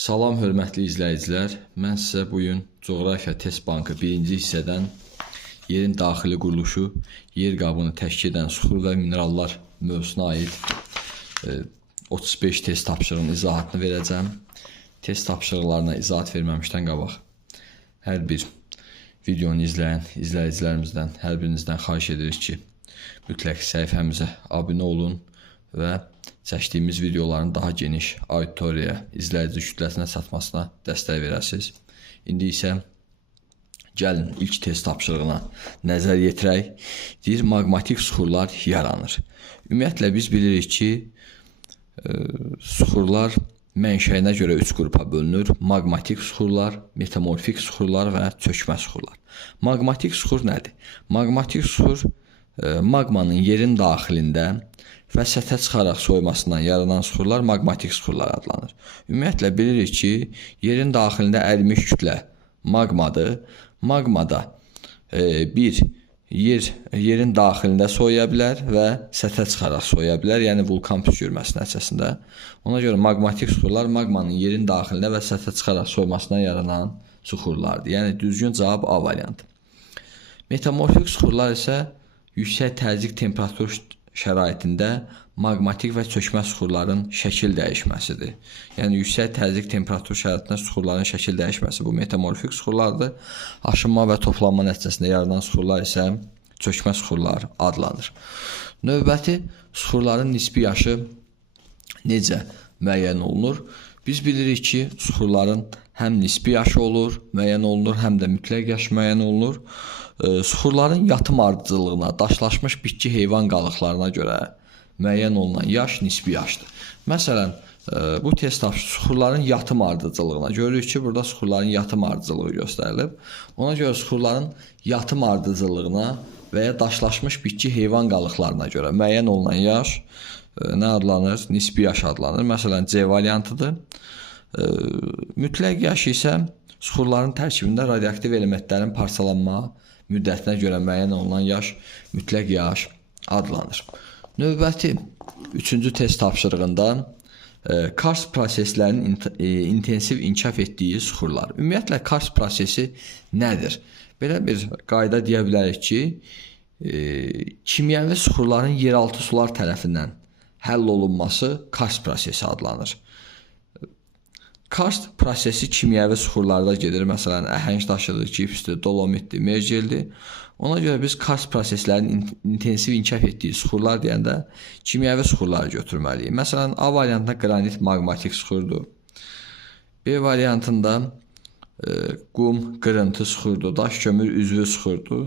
Salam hörmətli izləyicilər. Mən sizə bugün Coğrafiya Test Bankı 1-ci hissədən yerin daxili quruluşu, yer qabını təşkil edən suxur və minerallar mövzusuna aid 35 test tapşırığının izahatını verəcəm. Test tapşırıqlarına izahat verməmişdən qabaq hər bir videonu izləyən izləyicilərimizdən hər birinizdən xahiş edirik ki, mütləq səhifəmizə abunə olun və çəkdiyimiz videoların daha geniş auditoriyaya, izləyici kütləsinə çatmasına dəstək verəsiniz. İndi isə gəlin ilk test tapşırığına nəzər yetirək. Deyir, maqmatik suxurlar yaranır. Ümumiyyətlə biz bilirik ki, suxurlar mənşəyinə görə 3 qrupa bölünür. Maqmatik suxurlar, metamorfik suxurlar və çökmə suxurlar. Maqmatik suxur nədir? Maqmatik suxur maqmanın yerin daxilində və səthə çıxaraq soymasından yaranan suxurlar maqmatik suxurlar adlanır. Ümumiyyətlə bilirik ki, yerin daxilində ərimiş kütlə maqmadır. Maqmada yerin daxilində soyuya bilər və səthə çıxaraq soyuya bilər, yəni vulkan püskürməsi nəticəsində. Ona görə maqmatik suxurlar maqmanın yerin daxilində və səthə çıxaraq soymasından yaranan suxurlardır. Yəni düzgün cavab A variantı. Metamorfik suxurlar isə yüksək təzyiq temperatur şəraitində maqmatik və çökmə suxurların şəkil dəyişməsidir. Yəni yüksək təzyiq temperatur şəraitində suxurların şəkil dəyişməsi bu metamorfik suxurlardır. Aşınma və toplanma nəticəsində yaranan suxurlar isə çökmə suxurlar adlanır. Növbəti suxurların nisbi yaşı necə müəyyən olunur? Biz bilirik ki, suxurların həm nisbi yaşı olur, müəyyən olunur, həm də mütləq yaş müəyyən olunur. Suxurların yatım ardıcıllığına, daşlaşmış bitki heyvan qalıqlarına görə müəyyən olunan yaş nisbi yaşdır. Məsələn, bu test suxurların yatım ardıcıllığına görürük ki, burada suxurların yatım ardıcıllığı göstərilib. Ona görə suxurların yatım ardıcıllığına və ya daşlaşmış bitki heyvan qalıqlarına görə müəyyən olunan yaş nə adlanır? Nisbi yaş adlanır. Məsələn, C variantıdır. Mütləq yaş isə suxurların tərkibində radioaktiv elementlərin parçalanma müddətinə görə müəyyən olunan yaş mütləq yaş adlanır. Növbəti 3-cü test tapşırığında karst proseslərinin intensiv inkişaf etdiyi suxurlar. Ümumiyyətlə karst prosesi nədir? Belə bir qayda deyə bilərik ki, kimyəvi suxurların yeraltı sular tərəfindən həll olunması karst prosesi adlanır. Karst prosesi kimyəvi suxurlarda gedir. Məsələn, əhəng daşıdır, gipsdir, dolomitdir, mergeldir. Ona görə biz karst proseslərinin intensiv inkişaf etdiyi suxurlar deyəndə kimyəvi suxurları götürməliyik. Məsələn, A variantında qranit maqmatik suxurdur. B variantında qum qırıntı suxurdur, daş kömür üzvü suxurdur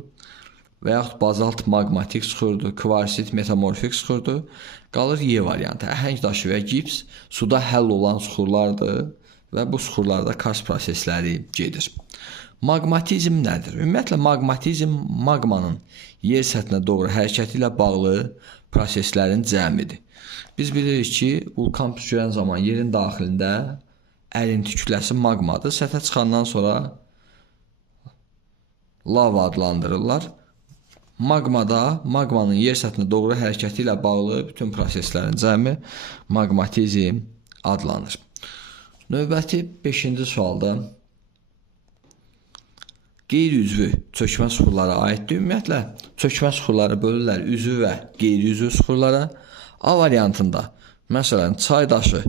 və yaxud bazalt maqmatik suxurdur, kvarsit metamorfik suxurdur. Qalır Y variantı. Əhəng daşı və gips suda həll olan suxurlardır və bu suxurlarda karst prosesləri gedir. Maqmatizm nədir? Ümumiyyətlə, maqmatizm maqmanın yer səthinə doğru hərəkəti ilə bağlı proseslərin cəmidir. Biz bilirik ki, vulkan püskürən zaman yerin daxilində ərinti kütləsi maqmadır. Səthə çıxandan sonra lava adlandırırlar. Maqmada maqmanın yer səthinə doğru hərəkəti ilə bağlı bütün proseslərin cəmi maqmatizm adlanır. Növbəti 5-ci sualda qeyri-üzvü çökmə suxurlara aiddir. Ümumiyyətlə, çökmə suxurları bölürlər üzvü və qeyri-üzvü suxurlara. A variantında, məsələn, çay daşı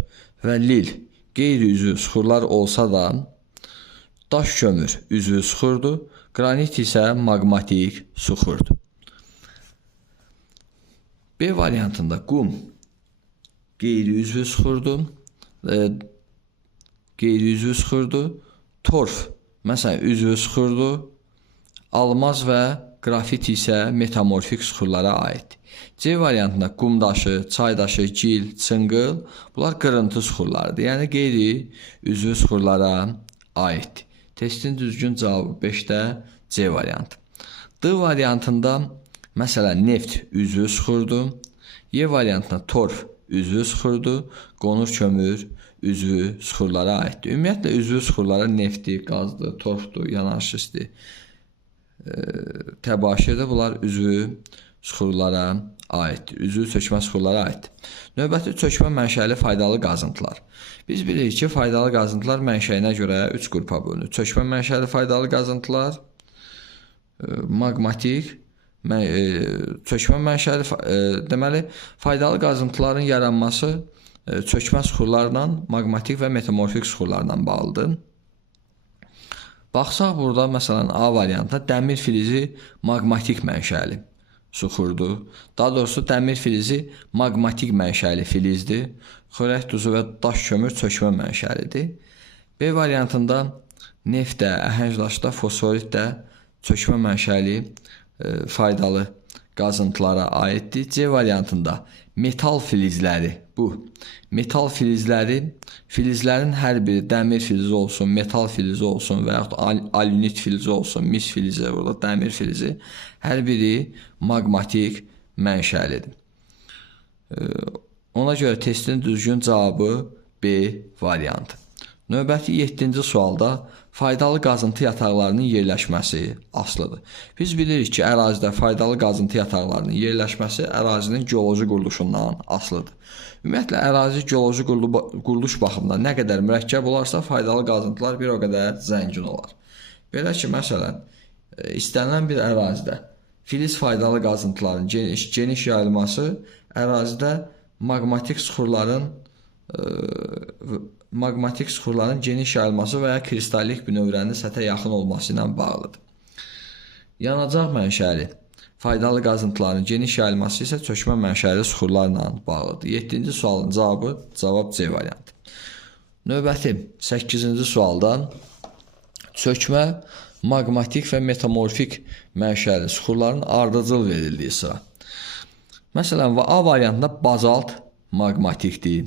və lil qeyri-üzvü suxurlar olsa da, daş kömür üzvü suxurdur, qranit isə maqmatik suxurdur. B variantında qum qeyri-üzvü suxurdur, torf məsələn üzvü suxurdur, almaz və qrafit isə metamorfik suxurlara aiddir. C variantında qum daşı, çay daşı, gil, çınqıl bunlar qırıntı suxurlardır. Yəni qeyri-üzvü suxurlara aiddir. Testin düzgün cavabı 5-də C variantı. D variantında məsələn neft üzvü suxurdur. Y variantında torf üzvü suxurdur. Qonur kömür üzvü suxurlara aiddir. Ümumiyyətlə üzvü suxurlara neftdir, qazdır, torfdur, yanar şistdir, təbaşirdir. Bunlar üzvü suxurlara aiddir. Üzvü çökmə suxurlara aiddir. Növbəti çökmə mənşəli faydalı qazıntılar. Biz bilirik ki, faydalı qazıntılar mənşəyinə görə 3 qrupa bölünür. Çökmə mənşəli faydalı qazıntılar, maqmatik, çökmə mənşəli, deməli, faydalı qazıntıların yaranması çökmə suxurlarla, maqmatik və metamorfik suxurlarla bağlıdır. Baxsaq burada, məsələn, A variantında dəmir filizi maqmatik mənşəli suxurdur. Daha doğrusu dəmir filizi maqmatik mənşəli filizdir. Xörək duzu və daş kömür çökmə mənşəlidir. B variantında neft də, əhəng daş da, fosforit də çökmə mənşəli faydalı qazıntılara aiddir. C variantında metal filizləri, bu metal filizləri, filizlərin hər biri dəmir filizi olsun, metal filizi olsun və yaxud alünit filizi olsun, mis filizi, burada dəmir filizi, hər biri maqmatik mənşəlidir. Ona görə testin düzgün cavabı B variantı. Növbəti 7-ci sualda faydalı qazıntı yataqlarının yerləşməsi asılıdır. Biz bilirik ki, ərazidə faydalı qazıntı yataqlarının yerləşməsi ərazinin geoloji quruluşundan asılıdır. Ümumiyyətlə, ərazi geoloji quruluş baxımından nə qədər mürəkkəb olarsa, faydalı qazıntılar bir o qədər zəngin olar. Belə ki, məsələn, istənilən bir ərazidə filiz faydalı qazıntıların geniş yayılması ərazidə maqmatik suxurların geniş yayılması və ya kristallik bünövrənin səthə yaxın olması ilə bağlıdır. Yanacaq mənşəli faydalı qazıntıların geniş yayılması isə çökmə mənşəli suxurlarla bağlıdır. 7-ci sualın cavab C variantı. Növbəti 8-ci sualdan çökmə, maqmatik və metamorfik mənşəli suxurların ardıcıl verildiyi sıra. Məsələn, A variantında bazalt maqmatikdir,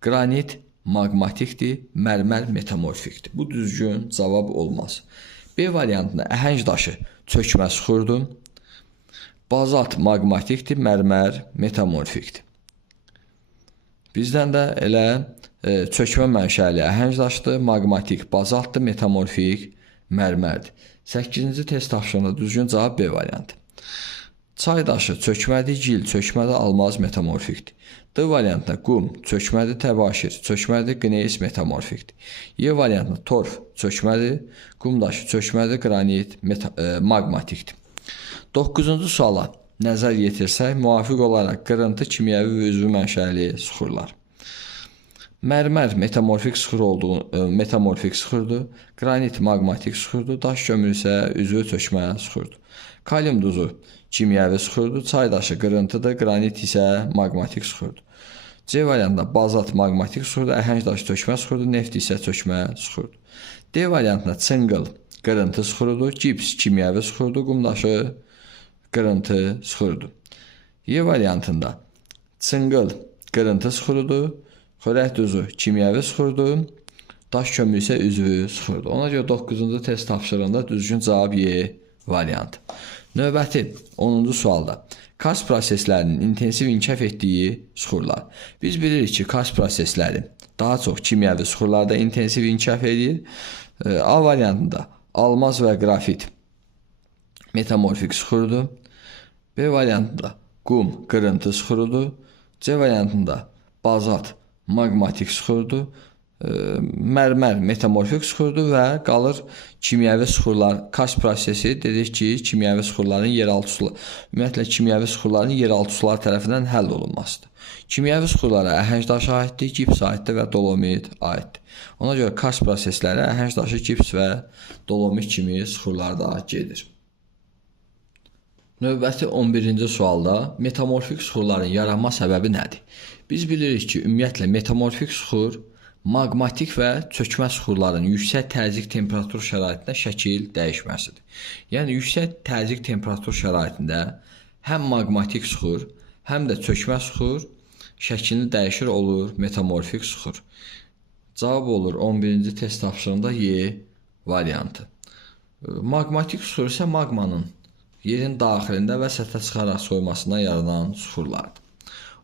qranit maqmatikdir, mərmər metamorfikdir. Bu düzgün cavab olmaz. B variantında əhəng daşı çökmə suxurdur, bazalt maqmatikdir, mərmər metamorfikdir. Bizdən də elə çökmə mənşəli əhəng daşdır, maqmatik bazaltdır, metamorfik mərmərdir. 8-ci test tapşırığında düzgün cavab B variantı. Çay daşı çökmədir, gil çökmədir, almaz metamorfikdir. D variantında qum çökmədir, təbaşir çökmədir, qneis metamorfikdir. Y variantında torf çökmədir, qum daşı çökmədir, qranit maqmatikdir. 9-cu suala nəzər yetirsək, müvafiq olaraq qırıntı kimyəvi və üzvü mənşəli suxurlar. Mərmər metamorfik suxurdur, qranit maqmatik suxurdur, daş kömür isə üzvü çökmə suxurdur. Kalium duzu kimyəvi suxurdur, çay daşı qırıntıdır, qranit isə maqmatik suxurdur. C variantında bazalt maqmatik suxurdur, əhəng daşı çökmə suxurdur, neft isə çökmə suxurdur. D variantında çınqıl qırıntı suxurudur, gips kimyəvi suxurdur, qum daşı qırıntı suxurudur. Y variantında çınqıl qırıntı suxurudur, xörək duzu kimyəvi suxurdur, daş kömür isə üzvü suxurdur. Ona görə 9-cu test tapşırığında düzgün cavab Y variantı. Növbəti 10-cu sualda karst proseslərinin intensiv inkişaf etdiyi suxurlar. Biz bilirik ki, karst prosesləri daha çox kimyəvi suxurlarda intensiv inkişaf edir. A variantında almaz və qrafit metamorfik suxurdur. B variantında qum qırıntı suxurudur. C variantında bazalt maqmatik suxurdur. Mərmər metamorfik suxurdur və qalır kimyəvi suxurlar. Karst prosesi dedik ki, kimyəvi suxurların yeraltı sular, ümumiyyətlə kimyəvi suxurların yeraltı sular tərəfindən həll olunmasıdır. Kimyəvi suxurlara əhəng daşı aiddir, gips aiddir və dolomit aiddir. Ona görə karst prosesləri əhəng daşı, gips və dolomit kimi suxurlarda gedir. Növbəti 11-ci sualda metamorfik suxurların yaranma səbəbi nədir? Biz bilirik ki, ümumiyyətlə metamorfik suxur maqmatik və çökmə suxurların yüksək təzyiq temperatur şəraitində şəkil dəyişməsidir. Yəni, yüksək təzyiq temperatur şəraitində həm maqmatik suxur, həm də çökmə suxur şəklini dəyişir, olur metamorfik suxur. Cavab olur 11-ci test tapşırığında Y variantı. Maqmatik suxur isə maqmanın yerin daxilində və səthə çıxaraq soymasından yaranan suxurlardır.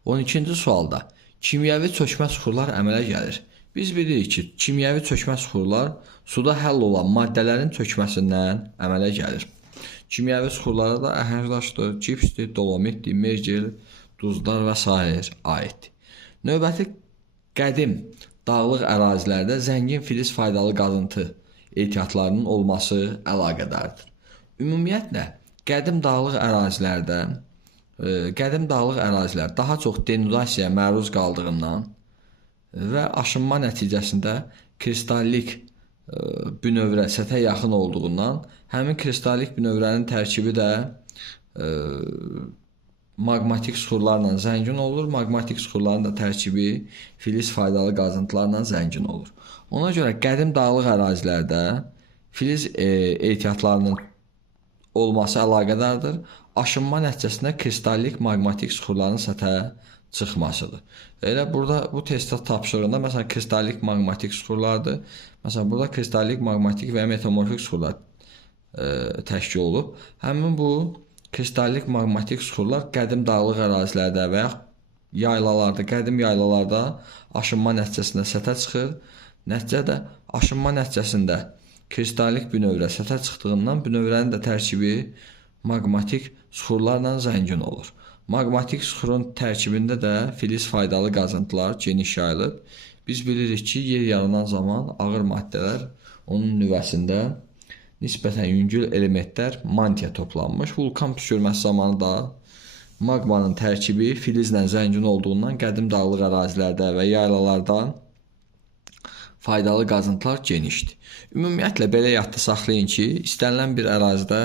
12-ci sualda kimyəvi çökmə suxurlar əmələ gəlir. Biz bilirik ki, kimyəvi çökmə suxurlar suda həll olan maddələrin çökməsindən əmələ gəlir. Kimyəvi suxurlara da əhəngdaşdır, gipsdir, dolomitdir, mergel, duzlar və s. aiddir. Növbəti qədim dağlıq ərazilərdə zəngin filiz faydalı qazıntı ehtiyatlarının olması əlaqədardır. Ümumiyyətlə, qədim dağlıq ərazilər daha çox denudasiyaya məruz qaldığından və aşınma nəticəsində kristallik bünövrə səthə yaxın olduğundan həmin kristallik bünövrənin tərkibi də maqmatik suxurlarla zəngin olur. Maqmatik suxurların da tərkibi filiz faydalı qazıntılarla zəngin olur. Ona görə qədim dağlıq ərazilərdə filiz ehtiyatlarının olması əlaqədardır. Aşınma nəticəsində kristallik maqmatik suxurların səthə çıxmasıdır. Elə burada bu test tapşırığında məsələn kristallik maqmatik suxurlardır. Məsələn burada kristallik maqmatik və metamorfik suxurlar təşkil olub. Həmin bu kristallik maqmatik suxurlar qədim dağlıq ərazilərdə və yaylalarda, qədim yaylalarda aşınma nəticəsində səthə çıxır. Nəticədə aşınma nəticəsində kristallik bünövrə səthə çıxdığından bünövrənin də tərkibi maqmatik suxurlarla zəngin olur. Maqmatik suxurun tərkibində də filiz faydalı qazıntılar geniş yayılıb. Biz bilirik ki, yer yaranan zaman ağır maddələr onun nüvəsində nisbətən yüngül elementlər mantiya toplanmış. Vulkan püskürməsi zamanı da maqmanın tərkibi filizlə zəngin olduğundan qədim dağlıq ərazilərdə və yaylalarda faydalı qazıntılar genişdir. Ümumiyyətlə belə yadda saxlayın ki, istənilən bir ərazidə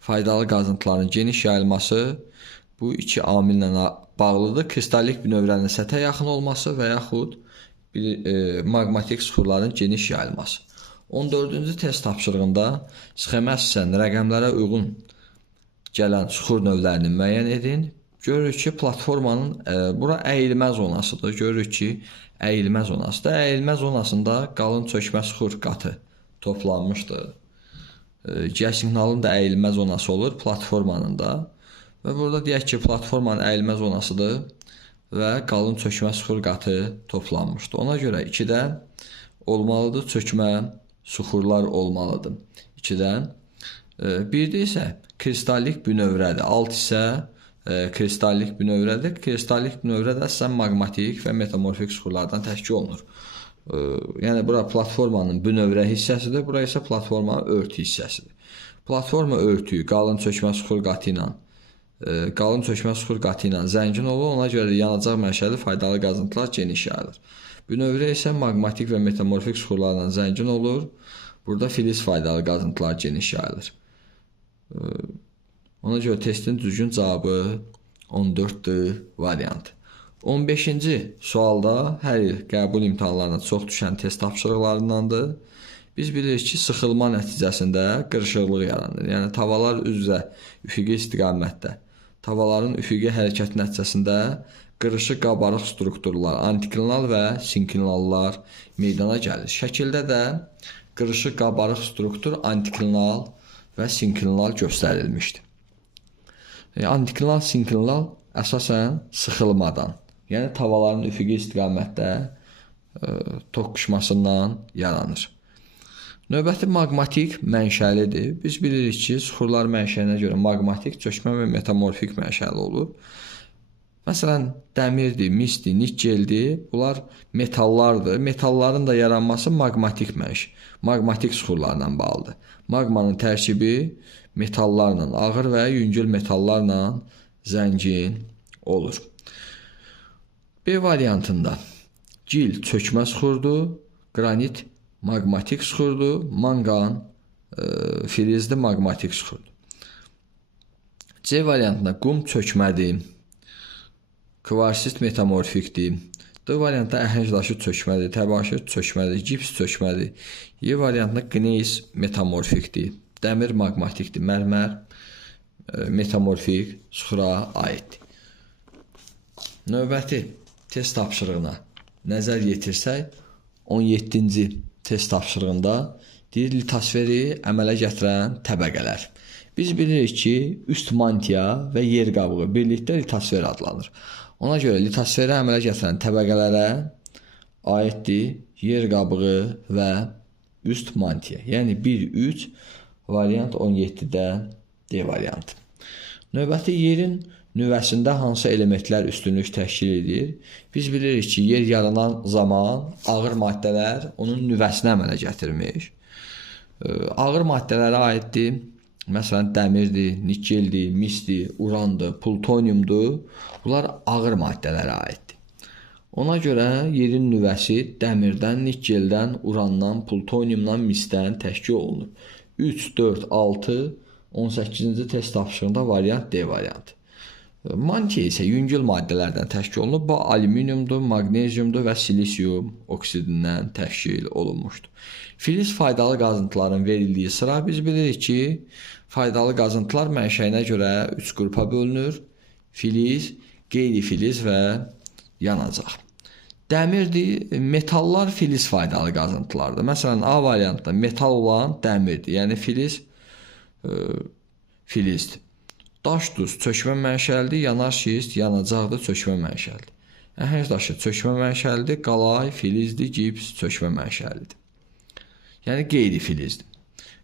faydalı qazıntıların geniş yayılması bu iki amillə bağlıdır. Kristallik bünövrənin səthə yaxın olması və yaxud maqmatik suxurların geniş yayılması. 14-cü test tapşırığında sxemə əsasən rəqəmlərə uyğun gələn suxur növlərini müəyyən edin. Görürük ki, platformanın bura əyilmə zonasıdır. Görürük ki, əyilmə zonasıdır. Əyilmə zonasında qalın çökmə suxur qatı toplanmışdır. G siqnalın da əyilmə zonası olur platformanın da. Və burada deyək ki, platformanın əyilmə zonasıdır və qalın çökmə suxur qatı toplanmışdır. Ona görə 2-də olmalıdır çökmə suxurlar olmalıdır. 2-dən. 1-də isə kristallik bünövrədir. Alt isə kristallik bünövrədir. Kristallik bünövrə də əsasən maqmatik və metamorfik suxurlardan təşkil olunur. Yəni bura platformanın bünövrə hissəsidir, bura isə platformanın örtü hissəsidir. Platforma örtüyü qalın çökmə suxur qatı ilə zəngin olur, ona görə yanacaq mənşəli faydalı qazıntılar geniş yayılır. Bünövrə isə maqmatik və metamorfik suxurlarla zəngin olur. Burada filiz faydalı qazıntılar geniş yayılır. Ona görə testin düzgün cavabı 14-dür variantı. 15-ci sualda hər il qəbul imtahanlarına çox düşən test tapşırıqlarındandır. Biz bilirik ki, sıxılma nəticəsində qırışıqlıq yaranır. Yəni tavalar üz-üzə üfüqi istiqamətdə. Tavaların üfüqi hərəkəti nəticəsində qırışıq qabarıq strukturlar, antiklinal və sinklinallar meydana gəlir. Şəkildə də qırışıq qabarıq struktur antiklinal və sinklinal göstərilmişdir. Antiklinal, sinklinal əsasən sıxılmadan, yəni tavaların üfüqi istiqamətdə toqquşmasından yaranır. Növbəti maqmatik mənşəlidir. Biz bilirik ki, suxurlar mənşəyinə görə maqmatik, çökmə və metamorfik mənşəli olur. Məsələn, dəmirdir, misdir, nikkeldir. Bunlar metallardır. Metalların da yaranması maqmatik suxurlarla bağlıdır. Maqmanın tərkibi metallarla, ağır və yüngül metallarla zəngin olur. B variantında gil çökmə suxurdur, qranit maqmatik suxurdur, manqan filizli maqmatik suxurdur. C variantında qum çökmədir, kvarsit metamorfikdir. D variantında əhəng daşı çökmədir, təbaşir çökmədir, gips çökmədir. E variantında qneis metamorfikdir, dəmir maqmatikdir, mərmər metamorfik suxura aiddir. Növbəti test tapşırığına nəzər yetirsək, 17-ci test tapşırığında deyir litosferi əmələ gətirən təbəqələr. Biz bilirik ki, üst mantiya və yer qabığı birlikdə litosfer adlanır. Ona görə litosferi əmələ gətirən təbəqələrə aiddir yer qabığı və üst mantiya. Yəni 1-3 variant 17-də D variantı. Növbəti yerin nüvəsində hansı elementlər üstünlük təşkil edir? Biz bilirik ki, yer yaranan zaman ağır maddələr onun nüvəsini əmələ gətirmiş. Ağır maddələrə aiddir. Məsələn, dəmirdir, nikeldir, misdir, urandır, plutoniumdur. Bunlar ağır maddələrə aiddir. Ona görə yerin nüvəsi dəmirdən, nikeldən, urandan, plutoniumdan, misdən təşkil olunur. 3, 4, 6, 18-ci test tapşırığında variant D variantı. Mantia isə yüngül maddələrdən təşkil olunub. Bu alüminiumdur, maqneziumdur və silisium oksidindən təşkil olunmuşdur. Filiz faydalı qazıntıların verildiyi sıra biz bilirik ki, faydalı qazıntılar mənşəyinə görə 3 qrupa bölünür. Filiz, qeyri-filiz və yanacaq. Dəmirdir, metallar filiz faydalı qazıntılardır. Məsələn, A variantında metal olan dəmirdir, yəni filiz filizdir. Daş duz çökmə mənşəlidir, yanar şist yanacaqdır, çökmə mənşəlidir. Əhəng daşı çökmə mənşəlidir, qalay filizdir, gips çökmə mənşəlidir. Yəni qeyri-filizdir.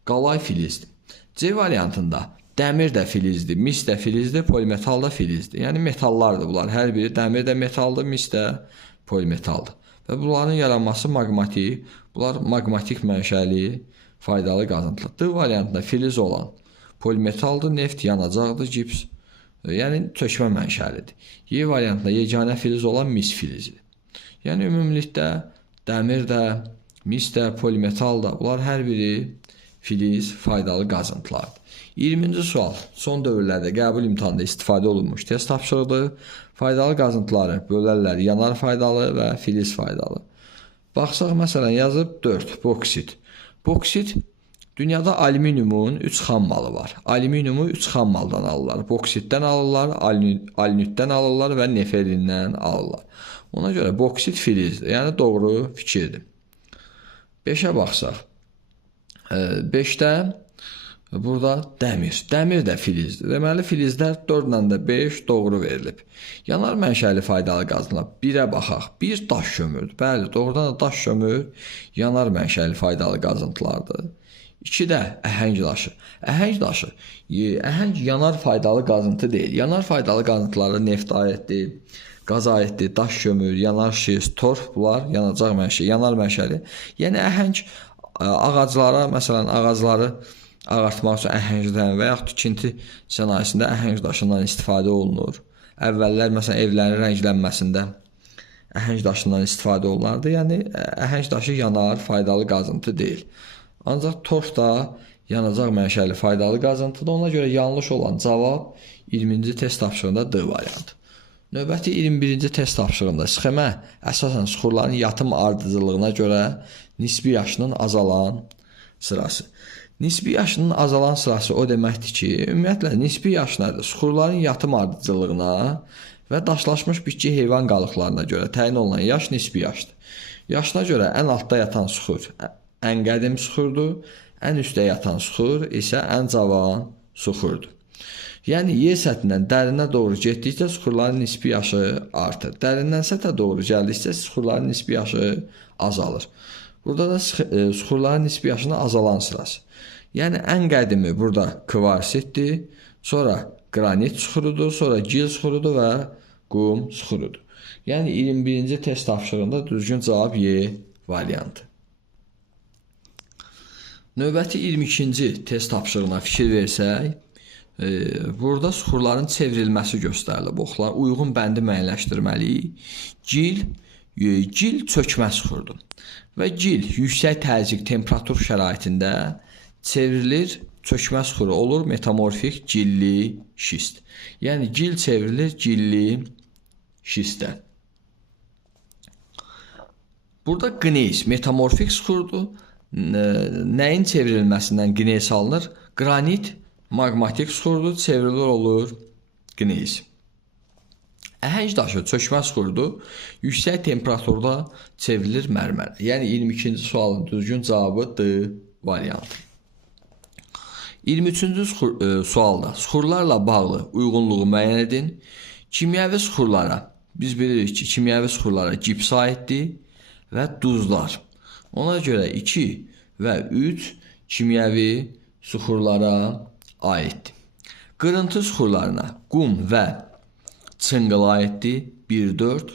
Qalay filizdir. C variantında dəmir də filizdir, mis də filizdir, polimetal da filizdir. Yəni metallardır bunlar. Hər biri dəmir də metaldır, mis də polimetaldır. Və bunların yaranması maqmatik. Bunlar maqmatik mənşəli faydalı qazıntılar. D variantında filiz olan polimetaldır, neft yanacaqdır, gips. Yəni çökmə mənşəlidir. Y variantında yeganə filiz olan mis filizidir. Yəni ümumilikdə dəmir də, mis də, polimetal da bunlar hər biri filiz faydalı qazıntılardır. 20-ci sual. Son dövrlərdə qəbul imtahanında istifadə olunmuş test tapşırıqdır. Faydalı qazıntıları bölərlər yanar faydalı və filiz faydalı. Baxsaq, məsələn, yazıb 4. Boksit. Boksit dünyada alüminiumun 3 xam malı var. Alüminiumu 3 xam maldan alırlar. Boksitdən alırlar, alünitdən alırlar və neferindən alırlar. Ona görə boksit filizdir. Yəni doğru fikirdir. 5-ə baxsaq. 5-də burada dəmir. Dəmir də filizdir. Deməli, filizlər 4 ilə də 5 doğru verilib. Yanar mənşəli faydalı qazıntılar. 1-ə baxaq. 1 daş kömürdür. Bəli, doğrudan da daş kömür yanar mənşəli faydalı qazıntılardır. 2 də əhəng daşı. Əhəng yanar faydalı qazıntı deyil. Yanar faydalı qazıntıları neft aiddir, qaz aiddir, daş kömür, yanar şist, torf, bunlar yanacaq mənşəli, yanar mənşəli. Yəni əhəng ağaclara, məsələn, ağacları ağartmaq üçün əhəngdən və yaxud tikinti sənayesində əhəng daşından istifadə olunur. Əvvəllər məsələn evlərin rənglənməsində əhəng daşından istifadə olunardı. Yəni əhəng daşı yanar faydalı qazıntı deyil. Ancaq torf da yanacaq mənşəli faydalı qazıntıdır. Ona görə yanlış olan cavab 20-ci test tapşırığında D variantı. Növbəti 21-ci test tapşırığında sxemə əsasən suxurların yatım ardıcıllığına görə nisbi yaşının azalan sırası. Nisbi yaşının azalan sırası o deməkdir ki, ümumiyyətlə nisbi yaş nədir? Suxurların yatım ardıcıllığına və daşlaşmış bitki heyvan qalıqlarına görə təyin olunan yaş nisbi yaşdır. Yaşına görə ən altda yatan suxur ən qədim suxurdur, ən üstdə yatan suxur isə ən cavan suxurdur. Yəni yer səthindən dərinə doğru getdikcə suxurların nisbi yaşı artır. Dərindən səthə doğru gəldikcə suxurların nisbi yaşı azalır. Burada da suxurların nisbi yaşının azalan sırası. Yəni ən qədimi burada kvarsitdir, sonra qranit suxurudur, sonra gil suxurudur və qum suxurudur. Yəni 21-ci test tapşırığında düzgün cavab Y variantı. Növbəti 22-ci test tapşırığına fikir versək, burada suxurların çevrilməsi göstərilib. Oxlar uyğun bəndi müəyyənləşdirməliyik. Gil çökmə suxurdur və gil yüksək təzyiq temperatur şəraitində çevrilir, çökmə suxuru olur metamorfik gilli şist. Yəni gil çevrilir gilli şistdən. Burada qneys metamorfik suxurdur. Nəyin çevrilməsindən qneys alınır? Qranit maqmatik suxurdur, çevrilir olur qneys. Əhəng daşı çökmə suxurdur, yüksək temperaturda çevrilir mərmər. Yəni 22-ci sualın düzgün cavabı D variantı. 23-cü sualda suxurlarla bağlı uyğunluğu müəyyən edin. Kimyəvi suxurlara, biz bilirik ki, kimyəvi suxurlara gips aiddir və duzlar. Ona görə 2 və 3 kimyəvi suxurlara aiddir. Qırıntı suxurlarına qum və çınqıl aiddir 1-4.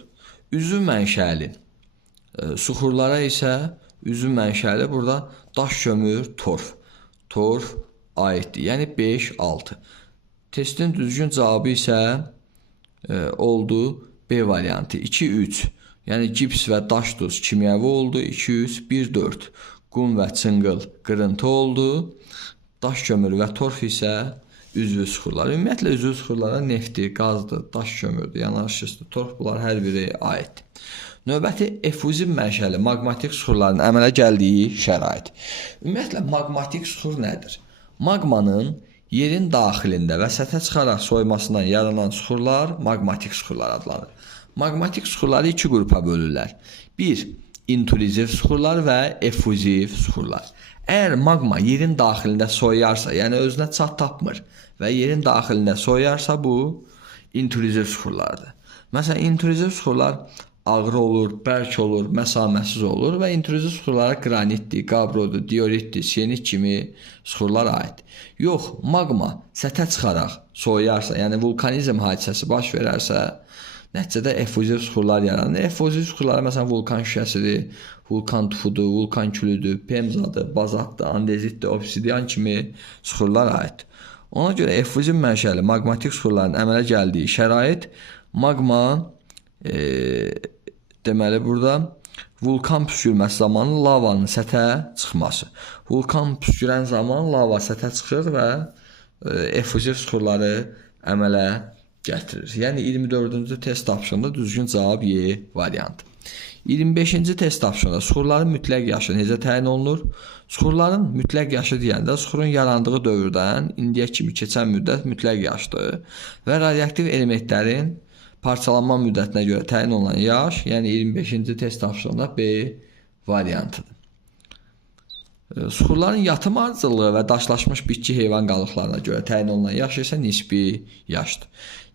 Üzvü mənşəli suxurlara isə üzvü mənşəli burada daş kömür, torf aiddir. Yəni 5-6. Testin düzgün cavabı isə oldu B variantı 2-3. Yəni gips və daş duz kimyəvi oldu 2-3, 1-4. Qum və çınqıl qırıntı oldu. Daş kömür və torf isə üzvü suxurlar. Ümumiyyətlə üzvü suxurlara nefti, qazdır, daş kömürdür, yanaşıqdır, torf bunlar hər biri aiddir. Növbəti effuziv mənşəli maqmatik suxurların əmələ gəldiyi şərait. Ümumiyyətlə maqmatik suxur nədir? Maqmanın yerin daxilində və səthə çıxaraq soymasından yaranan suxurlar maqmatik suxurlar adlanır. Maqmatik suxurları iki qrupa bölürlər. 1. İntruziv suxurlar və effuziv suxurlar. Əgər maqma yerin daxilində soyarsa, yəni özünə çat tapmır və yerin daxilində soyarsa, bu intruziv suxurlardır. Məsələn, intruziv suxurlar ağır olur, bərk olur, məsafəsiz olur və intruziv suxurlara qranitdir, qabrodur, dioritdir, sienit kimi suxurlar aid. Yox, maqma səthə çıxaraq soyarsa, yəni vulkanizm hadisəsi baş verərsə, nəticədə effuziv suxurlar yaranır. Effuziv suxurlar məsələn vulkan şüşəsidir, vulkan tufudur, vulkan külüdür, pemzadır, bazatdır, andezitdir, obsidian kimi suxurlar aid. Ona görə effuziv mənşəli maqmatik suxurların əmələ gəldiyi şərait maqma deməli burada vulkan püskürməsi zamanı lavanın səthə çıxması. Vulkan püskürən zaman lava səthə çıxır və effuziv suxurları əmələ gətirir. Yəni 24-cü test tapşırığında düzgün cavab Y variantı. 25-ci test tapşırığında suxurların mütləq yaşı necə təyin olunur? Suxurların mütləq yaşı deyəndə suxurun yarandığı dövrdən indiyə kimi keçən müddət mütləq yaşdır və radioaktiv elementlərin parçalanma müddətinə görə təyin olunan yaş, yəni 25-ci test tapşırığında B variantıdır. Suxurların yatım ardıcıllığı və daşlaşmış bitki heyvan qalıqlarına görə təyin olunan yaş isə nisbi yaşdır.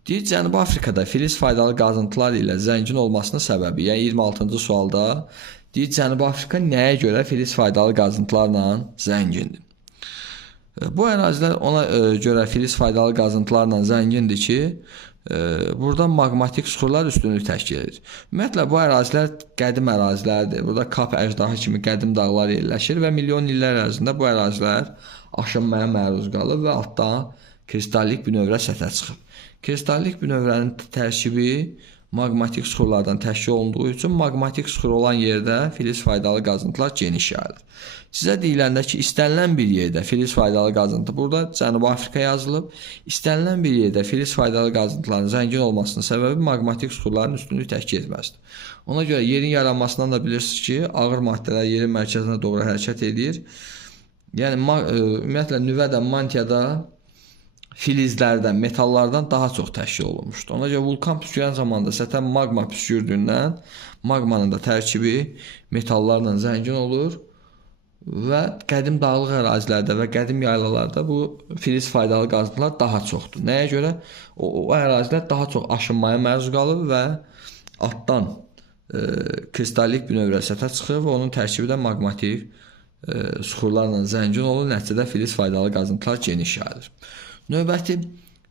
Deyir, Cənubi Afrikada filiz faydalı qazıntılar ilə zəngin olmasının səbəbi, yəni 26-cı sualda deyir, Cənubi Afrika nəyə görə filiz faydalı qazıntılarla zəngindir? Bu ərazilər ona görə filiz faydalı qazıntılarla zəngindir ki, burada maqmatik suxurlar üstünlük təşkil edir. Ümumiyyətlə, bu ərazilər qədim ərazilərdir. Burada Kap əjdahı kimi qədim dağlar yerləşir və milyon illər ərzində bu ərazilər aşınmaya məruz qalıb və altdan kristallik bünövrə səthə çıxıb. Kristallik bünövrənin tərkibi maqmatik suxurlardan təşkil olunduğu üçün maqmatik suxur olan yerdə filiz faydalı qazıntılar geniş yayılır. Sizə deyiləndə ki, istənilən bir yerdə filiz faydalı qazıntı, burada Cənubi Afrika yazılıb, istənilən bir yerdə filiz faydalı qazıntıların zəngin olmasının səbəbi maqmatik suxurların üstünlük təşkil etməsidir. Ona görə yerin yaranmasından da bilirsiniz ki, ağır maddələr yerin mərkəzinə doğru hərəkət edir. Yəni, ümumiyyətlə, nüvədə, mantiyada filizlərdən, metallardan daha çox təşkil olunmuşdur. Ona görə vulkan püskürən zamanda səthə maqma püskürdüyündən maqmanın da tərkibi metallarla zəngin olur və qədim dağlıq ərazilərdə və qədim yaylalarda bu filiz faydalı qazıntılar daha çoxdur. Nəyə görə? O ərazilər daha çox aşınmaya məruz qalıb və altdan kristallik bünövrə səthə çıxır və onun tərkibi də maqmatik suxurlarla zəngin olur. Nəticədə filiz faydalı qazıntılar geniş yayılır. Növbəti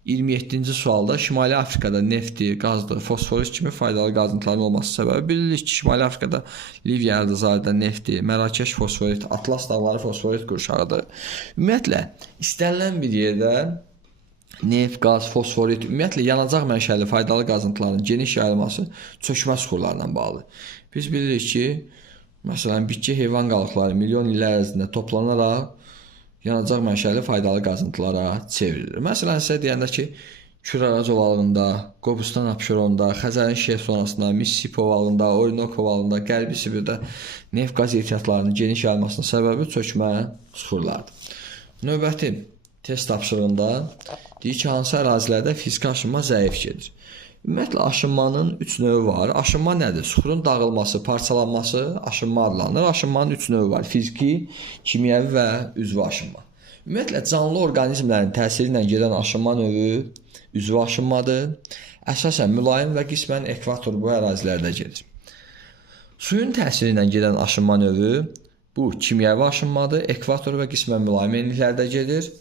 27-ci sualda Şimali Afrikada nefti, qazdır, fosforit kimi faydalı qazıntıların olması səbəbi bilirik ki, Şimali Afrikada Liviya ərdazarında nefti, Mərakeş fosforit, Atlas dağları fosforit qurşağıdır. Ümumiyyətlə, istənilən bir yerdə neft, qaz, fosforit, ümumiyyətlə yanacaq mənşəli faydalı qazıntıların geniş yayılması çökmə suxurlarla bağlı. Biz bilirik ki, məsələn, bitki heyvan qalıqları milyon illər ərzində toplanaraq yanacaq mənşəli faydalı qazıntılara çevrilir. Məsələn, sizə deyəndə ki, Kür-Arac ovalığında, Qobustan Abşeronda, Xəzərin şerf zonasında, Mississippi ovalığında, Orinoco ovalığında, Qərbi Sibirdə neft qaz ehtiyatlarının geniş yayılmasının səbəbi çökmə suxurlardır. Növbəti test tapşırığında deyir ki, hansı ərazilərdə fiziki aşınma zəif gedir? Ümumiyyətlə, aşınmanın 3 növü var. Aşınma nədir? Suxurun dağılması, parçalanması aşınma adlanır. Aşınmanın 3 növü var. Fiziki, kimyəvi və üzvü aşınma. Ümumiyyətlə, canlı orqanizmlərin təsiri ilə gedən aşınma növü üzvü aşınmadır. Əsasən mülayim və qismən ekvator bu ərazilərdə gedir. Suyun təsiri ilə gedən aşınma növü bu kimyəvi aşınmadır. Ekvator və qismən mülayim enliklərdə gedir.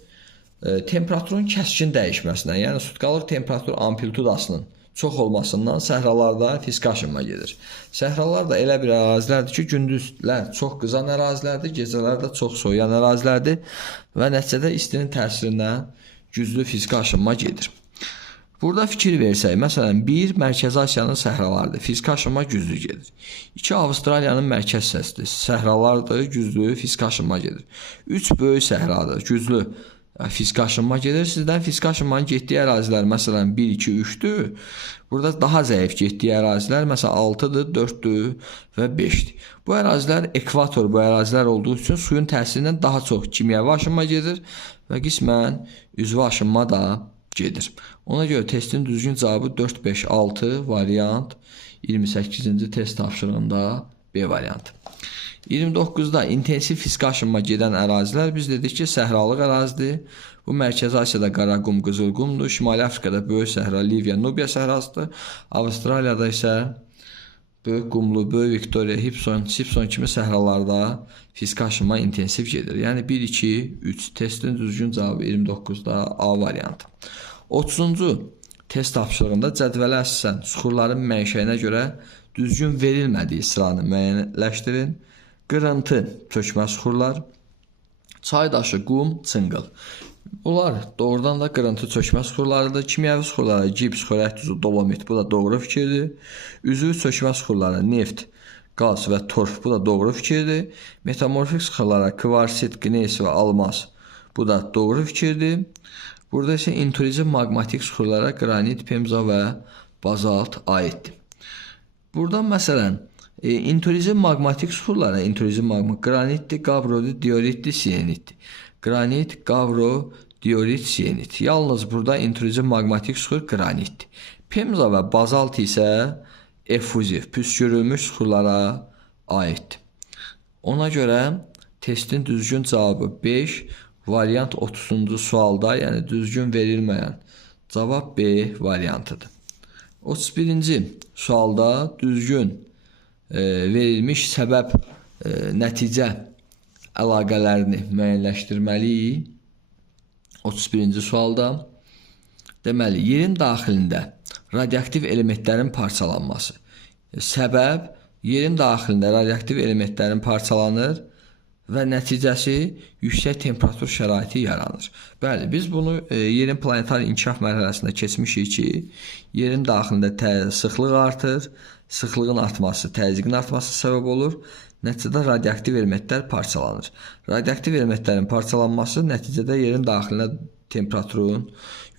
temperaturun kəskin dəyişməsindən, yəni sutkalıq temperatur amplitudasının çox olmasından səhralarda fiziki aşınma gedir. Səhralar da elə bir ərazilərdir ki, gündüzlər çox qızan ərazilərdir, gecələr də çox soyuyan ərazilərdir və nəticədə istinin təsirindən güclü fiziki aşınma gedir. Burada fikir versək, məsələn, 1 Mərkəzi Asiyanın səhralarıdır, fiziki aşınma güclü gedir. 2 Avstraliyanın mərkəz hissəsidir, səhralardır, güclü fiziki aşınma gedir. 3 böyük səhradır, güclü fiziki aşınma gedir. Sizdən fiziki aşınmanın getdiyi ərazilər məsələn 1, 2, 3-dür. Burada daha zəif getdiyi ərazilər məsələn 6-dır, 4-dür və 5-dir. Bu ərazilər ekvator, bu ərazilər olduğu üçün suyun təsirindən daha çox kimyəvi aşınma gedir və qismən üzvü aşınma da gedir. Ona görə testin düzgün cavabı 4, 5, 6 variant 28-ci test tapşırığında B variantı. 29-da intensiv fiziki aşınma gedən ərazilər biz dedik ki, səhralıq ərazidir. Bu Mərkəzi Asiyada Qaraqum, Qızılqumdur. Şimali Afrikada Böyük Səhra, Liviya, Nubiya səhrasıdır. Avstraliyada isə Böyük Qumlu, Böyük Viktoriya, Sipson kimi səhralarda fiziki aşınma intensiv gedir. Yəni 1, 2, 3 testin düzgün cavabı 29-da A variantı. 30-cu test tapşırığında cədvələ əsasən süxurların mənşəyinə görə düzgün verilmədiyi sıranı müəyyənləşdirin. Qırıntı, çökmə süxurlar, çaydaşı, qum, çınqıl. Bunlar doğrudan da qırıntı, çökmə süxurlarıdır. Kimyəvi süxurlara gips, xörək tuzu, dolomit, bu da doğru fikirdir. Üzvü çökmə süxurlara neft, qaz və torf, bu da doğru fikirdir. Metamorfik süxurlara kvarsit, qneys və almaz, bu da doğru fikirdir. Burada isə intruziv maqmatik süxurlara qranit, pemza və bazalt aiddir. Buradan məsələn, intruziv maqmatik süxurlara, qranitdir, qavrodur, dioritdir, sienitdir. Qranit, qavro, diorit, sienit. Yalnız burada intruziv maqmatik süxur qranitdir. Pemza və bazalt isə effuziv, püskürülmüş süxurlara aiddir. Ona görə testin düzgün cavabı 5, variant 30-cu sualda, yəni düzgün verilməyən cavab B variantıdır. 31-ci sualda düzgün verilmiş səbəb nəticə əlaqələrini müəyyənləşdirməliyik. 31-ci sualda deməli, yerin daxilində radioaktiv elementlərin parçalanması. Səbəb, yerin daxilində radioaktiv elementlərin parçalanır və nəticəsi yüksək temperatur şəraiti yaranır. Bəli, biz bunu yerin planetar inkişaf mərhələsində keçmişik ki, yerin daxilində sıxlıq artır, sıxlığın artması təzyiqin artması səbəb olur, nəticədə radioaktiv elementlər parçalanır. Radioaktiv elementlərin parçalanması nəticədə yerin daxilində temperaturun,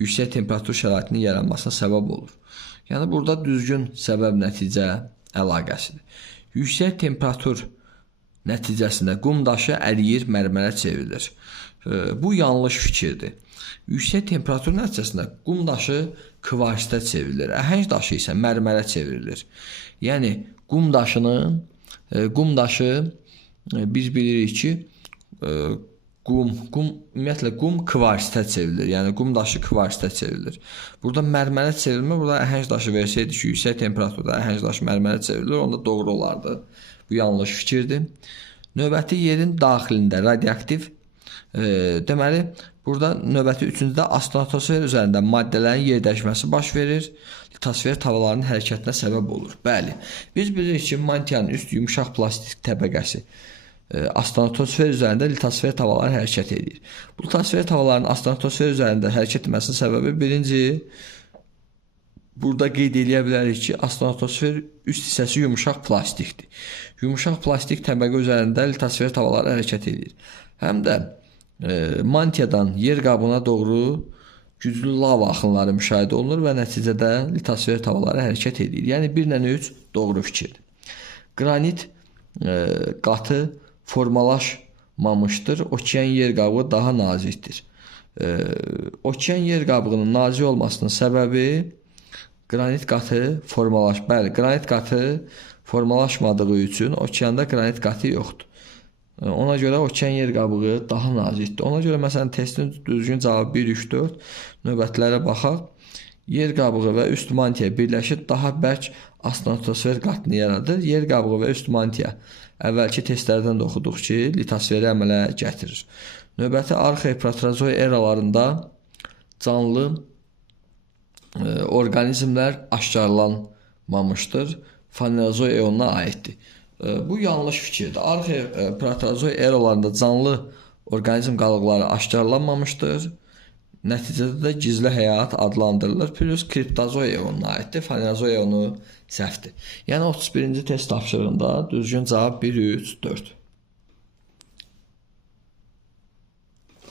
yüksək temperatur şəraitinin yaranmasına səbəb olur. Yəni, burada düzgün səbəb-nəticə əlaqəsidir. Yüksək temperatur nəticəsində qum daşı əriyir, mərmərə çevrilir. Bu yanlış fikirdir. Yüksək temperatur nəticəsində qum daşı kvarsitə çevrilir, əhəng daşı isə mərmərə çevrilir. Yəni, qum daşı biz bilirik ki, ümumiyyətlə qum kvarsitə çevrilir. Yəni, qum daşı kvarsitə çevrilir. Burada mərmərə çevrilmə, burada əhəng daşı versəydi ki, yüksək temperaturda əhəng daşı mərmərə çevrilir, onda doğru olardı. Bu yanlış fikirdir. Növbəti yerin daxilində radioaktiv, deməli, burada növbəti üçüncüdə astronotosfer üzərində maddələrin yerdəşməsi baş verir, litosfer tavalarının hərəkətinə səbəb olur. Bəli, biz bilirik ki, mantiyanın üst yumşaq plastik təbəqəsi astronotosfer üzərində litosfer tavaları hərəkət edir. Bu litosfer tavalarının astronotosfer üzərində hərəkət etməsinin səbəbi birinci, burada qeyd edə bilərik ki, astronotosfer üst hissəsi yumşaq plastikdir. Yumşaq plastik təbəqə üzərində litosfer tavaları hərəkət edir. Həm də mantiyadan yer qabına doğru güclü lava axınları müşahidə olunur və nəticədə litosfer tavaları hərəkət edir. Yəni 1-3 doğru fikirdir. Qranit qatı formalaşmamışdır. Okean yer qabığı daha nazikdir. Okean yer qabığının nazik olmasının səbəbi qranit qatı qranit qatı formalaşmadığı üçün okeanda qranit qatı yoxdur. Ona görə okean yer qabığı daha nazikdir. Ona görə məsələn testin düzgün cavabı 1, 3, 4 növbətlərə baxaq. Yer qabığı və üst mantiya birləşib daha bərk astronotosfer qatını yaradır. Yer qabığı və üst mantiya Əvvəlki testlərdən də oxuduq ki, litosferi əmələ gətirir. Növbəti arxeoproterozoy eralarında canlı orqanizmlər aşkarlanmamışdır. Fanerozoy eonuna aiddir. Bu yanlış fikirdir. Arxeoproterozoy eralarında canlı orqanizm qalıqları aşkarlanmamışdır. Nəticədə də gizli həyat adlandırılır. Plus kriptozoy eonuna aiddir. Fanerozoy eonu səhvdir. Yəni 31-ci test tapşırığında düzgün cavab 1, 3, 4.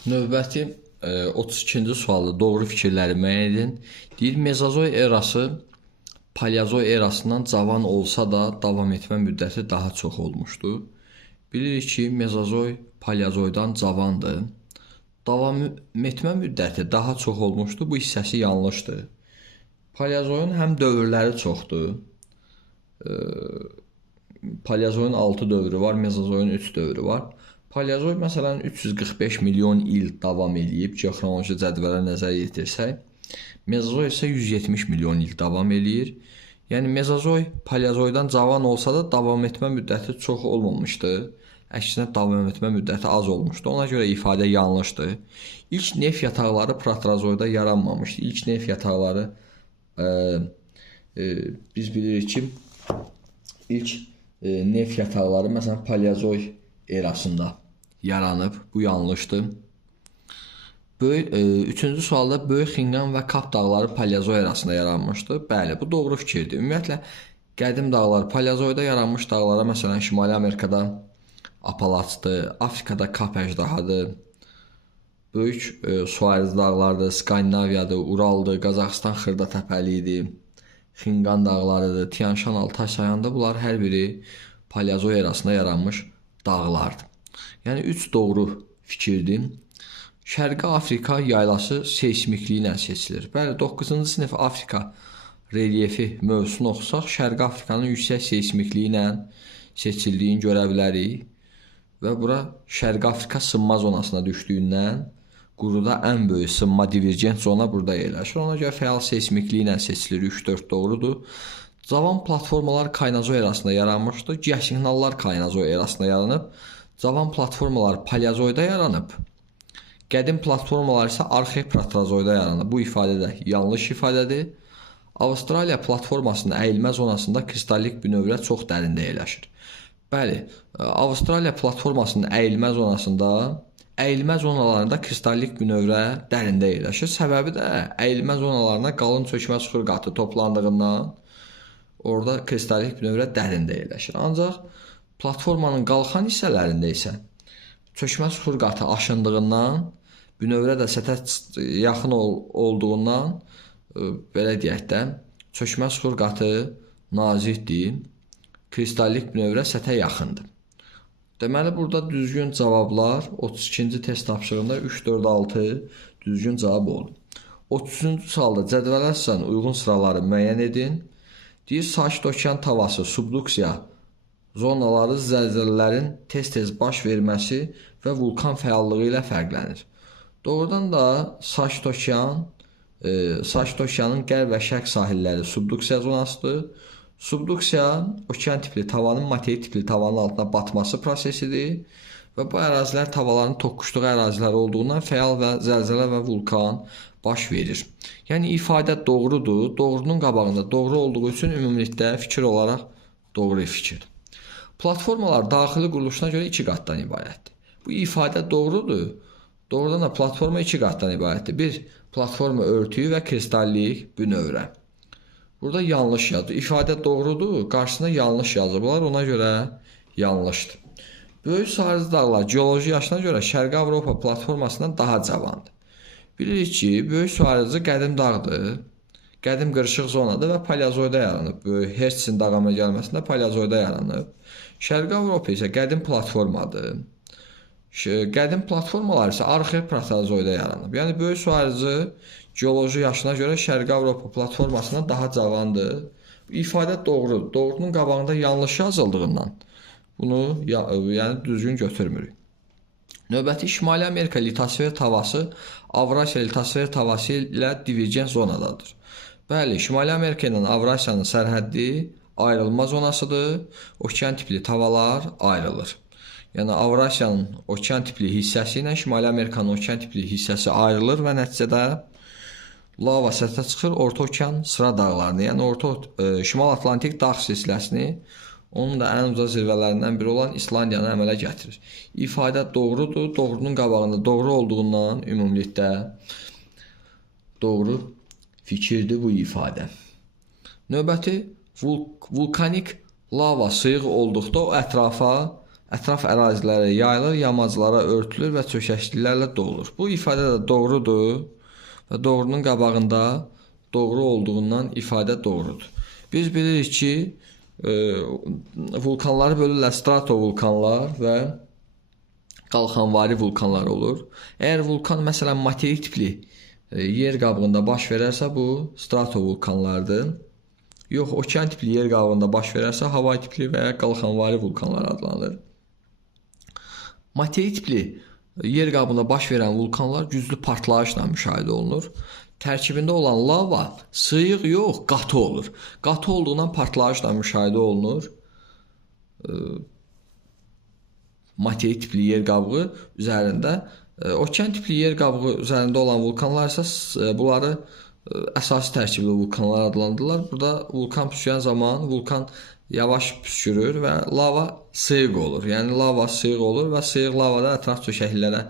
Növbəti 32-ci sualda doğru fikirləri müəyyən edin. Deyir, mezozoy erası paleozoy erasından cavan olsa da davam etmə müddəti daha çox olmuşdur. Bilirik ki, mezozoy paleozoydan cavandır. Davam etmə müddəti daha çox olmuşdur. Bu hissəsi yanlışdır. Paleozoyun həm dövrləri çoxdur. Paleozoyun 6 dövrü var, mezozoyun 3 dövrü var. Paleozoy məsələn 345 milyon il davam eləyib, geoxronoloji cədvələ nəzər yetirsək. Mezozoy isə 170 milyon il davam eləyir. Yəni mezozoy paleozoydan cavan olsa da davam etmə müddəti çox olmamışdır. Əksinə davam etmə müddəti az olmuşdur. Ona görə ifadə yanlışdır. İlk neft yataqları proterozoyda yaranmamışdı. İlk neft yataqları biz bilirik ki, ilk neft yataqları məsələn paleozoy erasında yaranıb. Bu yanlışdır. Üçüncü sualda Böyük Xinqan və Kap dağları paleozoy erasında yaranmışdır. Bəli, bu doğru fikirdir. Ümumiyyətlə qədim dağlar paleozoyda yaranmış dağlara məsələn Şimali Amerikada Apalaçdır, Afrikada Kap əjdahadır, böyük Suarez dağlarıdır, Skandinaviyadır, Uraldır, Qazaxıstan Xırda təpəliyidir, Xinqan dağlarıdır, Tian Shan Altay sayanda bunlar hər biri paleozoy erasında yaranmış dağlardır. Yəni 3 doğru fikirdir. Şərqi Afrika yaylası seysmikliyi ilə seçilir. Bəli, 9-cu sinif Afrika relyefi mövzusunu oxusaq, Şərqi Afrikanın yüksək seysmikliyi ilə seçildiyini görə bilərik. Və bura Şərqi Afrika sınma zonasına düşdüyündən quruda ən böyük sınma divergent zona burada yerləşir. Ona görə fəal seysmikliyi ilə seçilir. 3-4 doğrudur. Cavan platformalar Kaynazoy erasında yaranmışdır. Geosignallar Kaynazoy erasında yaranıb. Cavan platformalar paleozoyda yaranıb. Qədim platformalar isə arxeoproterozoyda yaranıb. Bu ifadə də yanlış ifadədir. Avstraliya platformasının əyilmə zonasında kristallik bünövrə çox dərində yerləşir. Bəli, Avstraliya platformasının əyilmə zonasında, əyilmə zonalarında kristallik bünövrə dərində yerləşir. Səbəbi də əyilmə zonalarına qalın çökmə sıxır qatı toplandığından orada kristallik bünövrə dərində yerləşir. Ancaq platformanın qalxan hissələrində isə çökmə sıxır qatı aşındığından, bünövrə də səthə yaxın olduğundan, belə deyək də, çökmə sıxır qatı nazikdir. Kristallik bünövrə səthə yaxındır. Deməli, burada düzgün cavablar 32-ci test tapşırığında 3, 4, 6 düzgün cavab olur. 33-cü sualda cədvələ əsasən uyğun sıraları müəyyən edin. Deyir, sakit okean tavası, subduksiya zonaları zəlzələlərin tez-tez baş verməsi və vulkan fəallığı ilə fərqlənir. Doğrudan da sakit okeanın qərb və şərq sahilləri subduksiya zonasıdır. Subduksiya okean tipli tavanın materik tipli tavanın altına batması prosesidir və bu ərazilər tavalarının toqquşduğu ərazilər olduğundan fəal və zəlzələ və vulkan baş verir. Yəni ifadə doğrudur. Doğrunun qabağında doğru olduğu üçün ümumilikdə fikir olaraq doğru fikirdir. Platformalar daxili quruluşuna görə 2 qatdan ibarətdir. Bu ifadə doğrudur. Doğrudan da platforma 2 qatdan ibarətdir. Bir, platforma örtüyü və kristallik bünövrə. Burada yanlış yazılır. İfadə doğrudur, qarşısında yanlış yazıblar, ona görə yanlışdır. Böyük Sarız dağlar geoloji yaşına görə Şərqi Avropa platformasından daha cavandır. Bilirik ki, Böyük Sarızı qədim dağdır, qədim qırışıq zonadır və paleozoyda yaranıb. Böyük Hertzin dağa gəlməsində paleozoyda yaranıb. Şərqi Avropa isə qədim platformadır. Qədim platformalar isə arxeoproterozoyda yaranıb. Yəni Böyük Sarızı geoloji yaşına görə Şərqi Avropa platformasından daha cavandır. Bu ifadə doğrudur. Doğrunun qabağında yanlış yazıldığından bunu yəni düzgün götürmürük. Növbəti Şimali Amerika litosfer tavası Avrasiya litosfer tavası ilə divergent zonadadır. Bəli, Şimali Amerika ilə Avrasiyanın sərhəddi ayrılma zonasıdır. Okean tipli tavalar ayrılır. Yəni Avrasiyanın okean tipli hissəsi ilə Şimali Amerikanın okean tipli hissəsi ayrılır və nəticədə lava səthə çıxır Orta Okean sıra dağlarını, yəni Şimal Atlantik dağ silsiləsini, onun da ən uca zirvələrindən biri olan İslandiyanı əmələ gətirir. İfadə doğrudur. Doğrunun qabağında doğru olduğundan ümumilikdə doğru fikirdir bu ifadə. Növbəti vulkanik lava sıyıq olduqda o ətraf ərazilərə yayılır, yamaclara örtülür və çökəkliklərlə dolur. Bu ifadə də doğrudur və doğrunun qabağında doğru olduğundan ifadə doğrudur. Biz bilirik ki, vulkanları bölürlər stratovulkanlar və qalxanvari vulkanlar olur. Əgər vulkan məsələn materik tipli yer qabığında baş verərsə bu stratovulkanlardır. Yox, okean tipli yer qabığında baş verərsə hava tipli və ya qalxanvari vulkanlar adlanır. Materik tipli yer qabığında baş verən vulkanlar güclü partlayışla müşahidə olunur. Tərkibində olan lava sıyıq yox, qatı olur. Qatı olduğundan partlayışla müşahidə olunur. Materik tipli yer qabığı üzərində. Okean tipli yer qabığı üzərində olan vulkanlar isə bunları əsasi tərkibli vulkanlar adlandırırlar. Burada vulkan püskürən zaman vulkan yavaş püskürür və lava sıyıq olur. Yəni lava sıyıq olur və sıyıq lavada ətraf çökəkliklərə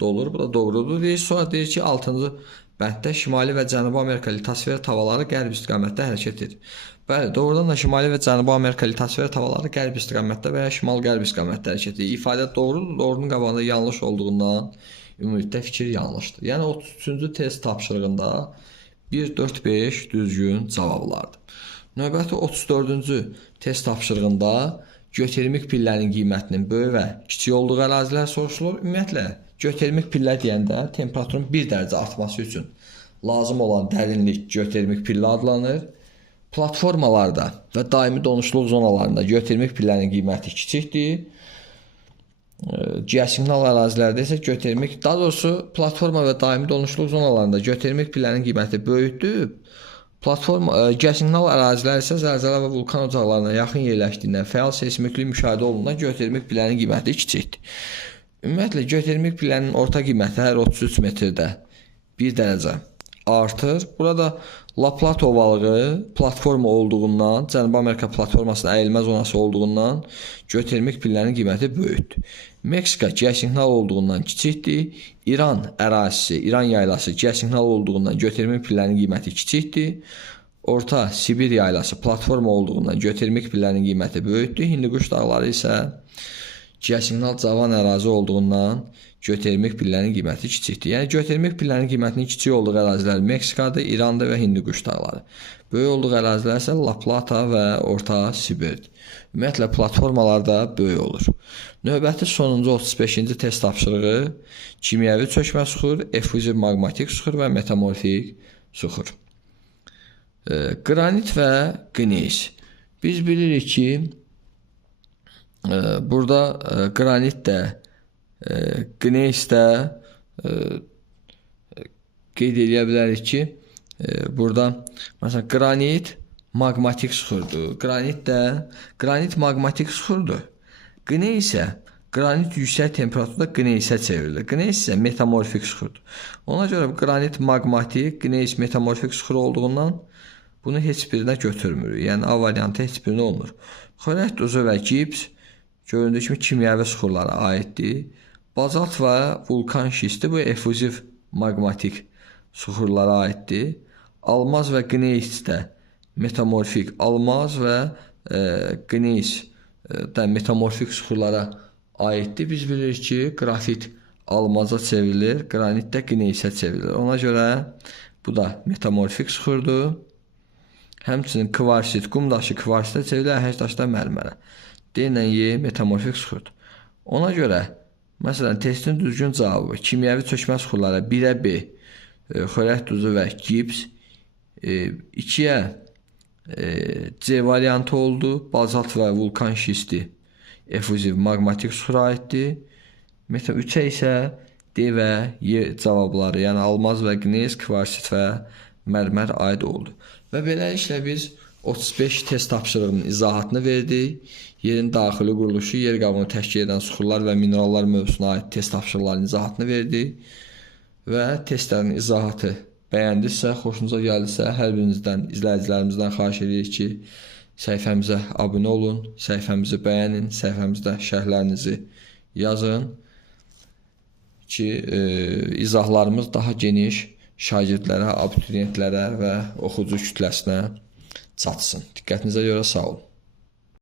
dolur. Bu da doğrudur. Sonra deyir ki, 6-cı bənddə Şimali və Cənubi Amerika litosfer tavaları qərb istiqamətdə hərəkət edir. Bəli, doğrudan da Şimali və Cənubi Amerika litosfer tavaları qərb istiqamətdə və ya şimal-qərb istiqamətdə hərəkət edir. İfadə doğrudur. Doğrunun qabağında yanlış olduğundan ümumilikdə fikir yanlışdır. Yəni 33-cü test tapşırığında 1, 4, 5 düzgün cavablardır. Növbəti 34-cü test tapşırığında geotermik pillərin qiymətinin böyük və kiçik olduğu ərazilər soruşulur. Ümumiyyətlə geotermik pillə deyəndə temperaturun 1 dərəcə artması üçün lazım olan dərinlik geotermik pillə adlanır. Platformalarda və daimi donuşluq zonalarında geotermik pillərin qiyməti kiçikdir. Geosignal ərazilərdə isə daha doğrusu platforma və daimi donuşluq zonalarında geotermik pillərin qiyməti böyükdür. Geosignal ərazilər isə zəlzələ və vulkan ocaqlarına yaxın yerləşdiyindən fəal seismiklik müşahidə olunduğundan geotermik pillərin qiyməti kiçikdir. Ümumiyyətlə, geotermik pillənin orta qiyməti hər 33 metrdə 1 dərəcə artır. Burada La Plata ovalığı platforma olduğundan, Cənubi Amerika platformasının əyilmə zonası olduğundan geotermik pillərin qiyməti böyükdür. Meksika geosignal olduğundan kiçikdir. İran ərazisi, İran yaylası geosignal olduğundan geotermik pillərin qiyməti kiçikdir. Orta Sibir yaylası platforma olduğundan geotermik pillərin qiyməti böyükdür. Hindukuş dağları isə geosignal cavan ərazi olduğundan geotermik pillərin qiyməti kiçikdir. Yəni geotermik pillərin qiymətinin kiçik olduğu ərazilər Meksikadır, İrandır və Hindukuş dağları. Böyük olduğu ərazilər isə La Plata və Orta Sibirdir. Ümumiyyətlə platformalarda böyük olur. Növbəti sonuncu 35-ci test tapşırığı kimyəvi çökmə suxur, effuziv maqmatik suxur və metamorfik suxur. Qranit və qneis. Biz bilirik ki, burada qranit də qneis də qeyd edə bilərik ki, burada məsələn qranit maqmatik suxurdur. Qranit maqmatik suxurdur. Qneis isə qranit yüksək temperaturda qneisə çevrilir. Qneis isə metamorfik suxurdur. Ona görə qranit maqmatik, qneis metamorfik suxur olduğundan bunu heç birinə götürmürük. Yəni A variantı heç birinə olmur. Xörək duzu və gips göründüyü kimi kimyəvi suxurlara aiddir. Bazalt və vulkan şisti bu effuziv maqmatik suxurlara aiddir. Almaz və qneis də metamorfik, almaz və qneis də metamorfik suxurlara aiddir. Biz bilirik ki, qrafit almaza çevrilir, qranit də qneisə çevrilir. Ona görə bu da metamorfik suxurdur. Həmçinin kvarsit, qum daşı kvarsitə çevrilir, əhəng daşı da mərmərə. Deyilən Y metamorfik suxurdur. Ona görə məsələn, testin düzgün cavabı kimyəvi çökmə suxurlara 1-ə B, xörək duzu və gips, 2-yə C variantı oldu. Bazalt və vulkan şisti effuziv maqmatik suxura aiddir. 3-ə isə D və Y cavabları, yəni almaz və qneis, kvarsit və mərmər aid oldu. Və beləliklə biz 35 test tapşırığının izahatını verdik. Yerin daxili quruluşu, yer qabını təşkil edən suxurlar və minerallar mövzusuna aid test tapşırıqlarının izahatını verdik. Və testlərin izahatı bəyəndirsə, xoşunuza gəlirsə, hər birinizdən, izləyicilərimizdən xahiş edirik ki, səhifəmizə abunə olun, səhifəmizi bəyənin, səhifəmizdə şərhlərinizi yazın ki, izahlarımız daha geniş şagirdlərə, abituriyentlərə və oxucu kütləsinə çatsın. Diqqətinizə görə sağ olun.